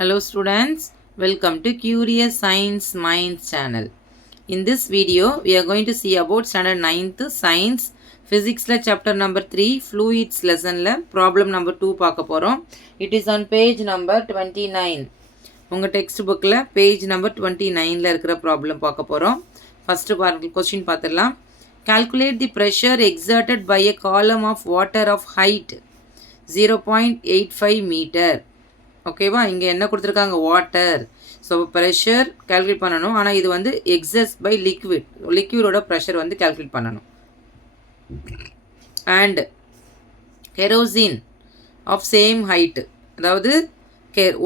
Hello students, welcome to Curious Science Minds channel. In this video, we are going to see about standard 9th Science Physics chapter number 3 Fluids lesson problem number 2 பார்க்க போறோம். It is on page number 29. உங்க text bookல page number 29ல இருக்கிற problem பார்க்க போறோம். First question பார்த்திடலாம். Calculate the pressure exerted by a column of water of height 0.85 meter. ஓகேவா, இங்கே என்ன கொடுத்துருக்காங்க, வாட்டர். ஸோ ப்ரெஷர் கால்குலேட் பண்ணணும், ஆனால் இது வந்து எக்ஸஸ் பை லிக்விடோட ப்ரெஷர் வந்து கால்குலேட் பண்ணணும். And kerosene of same height, அதாவது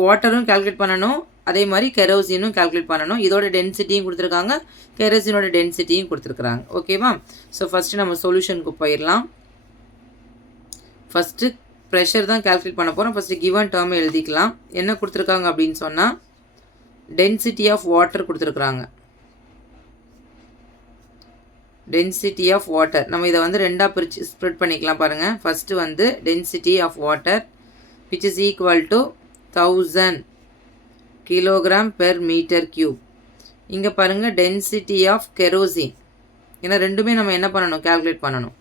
வாட்டரும் கால்குலேட் பண்ணணும், அதே மாதிரி கெரோசினும் கால்குலேட் பண்ணணும். இதோட டென்சிட்டியும் கொடுத்துருக்காங்க, கெரோசினோட டென்சிட்டியும் கொடுத்துருக்குறாங்க. ஓகேவா, ஸோ ஃபஸ்ட்டு நம்ம சொல்யூஷனுக்கு போயிடலாம். ஃபஸ்ட்டு ப்ரெஷர் தான் கால்குலேட் பண்ண போகிறோம். ஃபஸ்ட்டு கிவன் டேர்மை எழுதிக்கலாம். என்ன கொடுத்துருக்காங்க அப்படின்னு சொன்னால், டென்சிட்டி ஆஃப் வாட்டர் கொடுத்துருக்குறாங்க. டென்சிட்டி ஆஃப் வாட்டர் நம்ம இதை வந்து ரெண்டாக பிரித்து ஸ்ப்ரெட் பண்ணிக்கலாம் பாருங்கள். ஃபஸ்ட்டு வந்து density of water which is equal to 1000 kilogram per metre cube. இங்கே பாருங்கள் டென்சிட்டி ஆஃப் கெரோசின். ஏன்னா ரெண்டுமே நம்ம என்ன பண்ணணும், கால்குலேட் பண்ணணும்.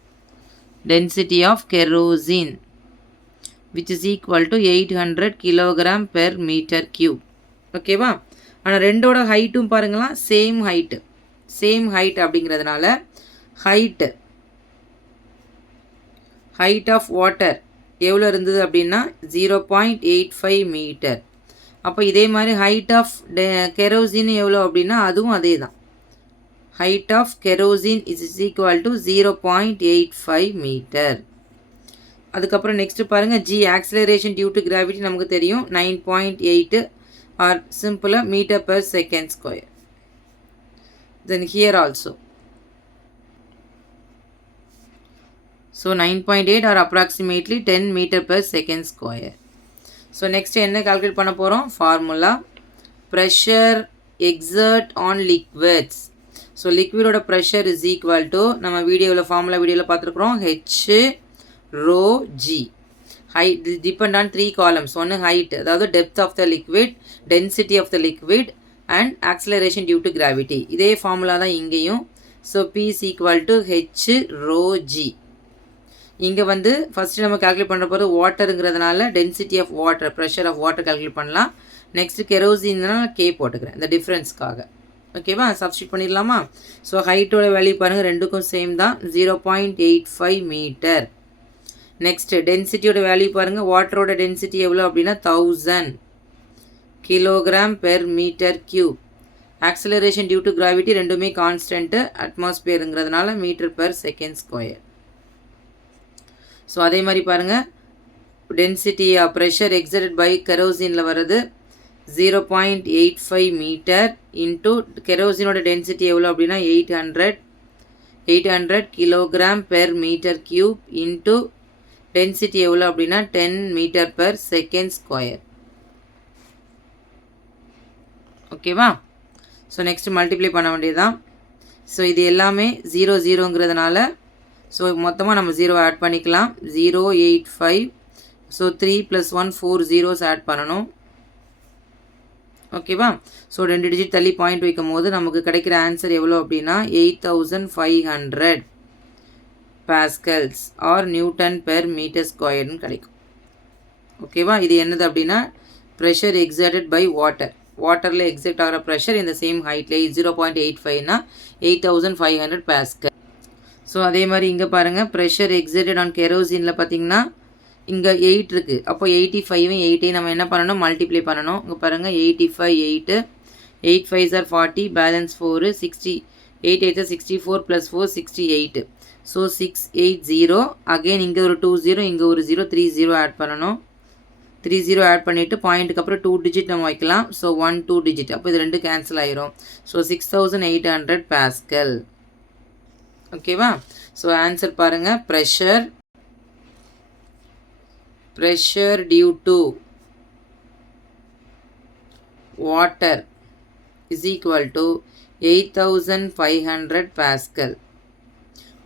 Density of kerosene which is equal to 800 kilogram per meter cube. ஓகேவா, ஆனால் ரெண்டோட ஹைட்டும் பாருங்களா, சேம் ஹைட் அப்படிங்கிறதுனால ஹைட் ஆஃப் வாட்டர் எவ்வளோ இருந்தது அப்படின்னா 0.85 மீட்டர். அப்போ இதே மாதிரி ஹைட் ஆஃப் கெரோசின் எவ்வளோ அப்படின்னா அதுவும் அதே தான். Height of kerosene is equal to 0.85 metre. அதுக்கப்புறம் நெக்ஸ்ட்டு பாருங்கள், G acceleration due to gravity நமக்கு தெரியும் 9.8 ஆர் சிம்பிளாக metre per second square. Then here also so 9.8 or approximately 10 metre per second square. So next என்ன கால்குலேட் பண்ண போகிறோம், formula pressure exerted on liquids. So லிக்விடோட pressure is equal to நம்ம வீடியோவில் பார்த்துருக்குறோம், H rho g. Height depend on 3 columns. One height, அதாவது depth of the liquid, density of the liquid and acceleration due to gravity. இதே formula தான் இங்கேயும். So P is equal to H rho g. இங்கே வந்து first நம்ம calculate பண்ணுற போது வாட்டருங்கிறதுனால density of water, pressure of water calculate பண்ணலாம். நெக்ஸ்ட்டு கெரோசின்னா K போட்டுக்கிறேன் இந்த டிஃப்ரென்ஸ்க்காக. ஓகேவா, சப்ஸ்டியூட் பண்ணிடலாமா. ஸோ ஹைட்டோட வேல்யூ பாருங்கள், ரெண்டுக்கும் சேம் தான், 0.85 மீட்டர். நெக்ஸ்ட்டு டென்சிட்டியோட வேல்யூ பாருங்கள், வாட்டரோட டென்சிட்டி எவ்வளோ அப்படின்னா 1000 kilogram per metre cube. Acceleration due to gravity ரெண்டுமே கான்ஸ்டன்ட்டு, அட்மாஸ்பியருங்கிறதுனால metre per second square. So அதே மாதிரி பாருங்கள், டென்சிட்டி ப்ரெஷர் எக்ஸர்டட் பை கெரோசினில் வர்றது 0.85 மீட்டர் இன்ட்டு கெரோசினோட டென்சிட்டி எவ்வளோ அப்படின்னா 800 kilogram per metre cube into density எவ்வளோ அப்படின்னா 10 மீட்டர் பெர் செகண்ட் ஸ்கொயர். ஓகேவா, ஸோ நெக்ஸ்ட்டு மல்டிப்ளை பண்ண வேண்டியதுதான். ஸோ இது எல்லாமே 0 ஸோ மொத்தமாக நம்ம 0 ஆட் பண்ணிக்கலாம். 0.85. ஸோ 3 + 1 4 zeros ஆட் பண்ணணும். ஓகேவா, ஸோ 2 டிஜிட் தள்ளி பாயிண்ட் வைக்கும் போது நமக்கு கிடைக்கிற ஆன்சர் எவ்வளோ அப்படின்னா 8500 pascals or newton per metre ஸ்கொயர்னு கிடைக்கும். ஓகேவா, இது என்னது அப்படின்னா ப்ரெஷர் எக்ஸர்டட் பை வாட்டரில் எக்ஸர்ட் ஆகிற ப்ரெஷர் இந்த சேம் ஹைட்லேயே 0.85னா 8500 பாஸ்கல். ஸோ அதே மாதிரி இங்கே பாருங்கள், ப்ரெஷர் எக்ஸர்டட் ஆன் கெரோசினில் பார்த்தீங்கன்னா இங்கே 8 இருக்குது. அப்போ 85யும் 8ஐயும் நம்ம என்ன பண்ணணும், மல்டிப்ளை பண்ணணும். இங்கே பாருங்கள் 85 8 8 5s are 40, balance 4 60, 8 8 64 + 4 68. So 680. Again இங்கே ஒரு 2 0, இங்கே ஒரு 0, 3 0 ஆட் பண்ணணும். 3 0 ஆட் பண்ணிவிட்டு பாயிண்ட்டுக்கு அப்புறம் 2 டிஜிட் நம்ம வைக்கலாம். ஸோ 1 2 டிஜிட், அப்போ இது ரெண்டு கேன்சல் ஆயிரும். So 6800 pascal. ஓகேவா, ஸோ ஆன்சர் பாருங்கள், pressure due to water is equal to 8500 pascal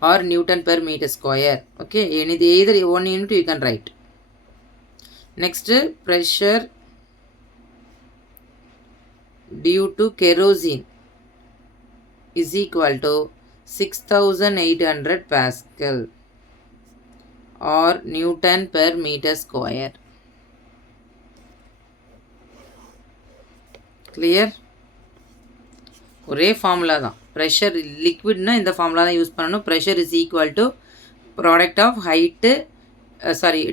or Newton per meter square. Okay, either one unit you can write. Next, pressure due to kerosene is equal to 6800 Pascal or Newton per meter square. Clear? ஒரே formula தான். Pressure லிக்விட்னா இந்த formula தான் use பண்ணணும். Pressure is equal to product of height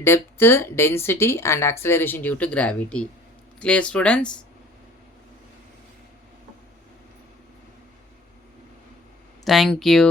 depth, density and acceleration due to gravity. Clear students? Thank you.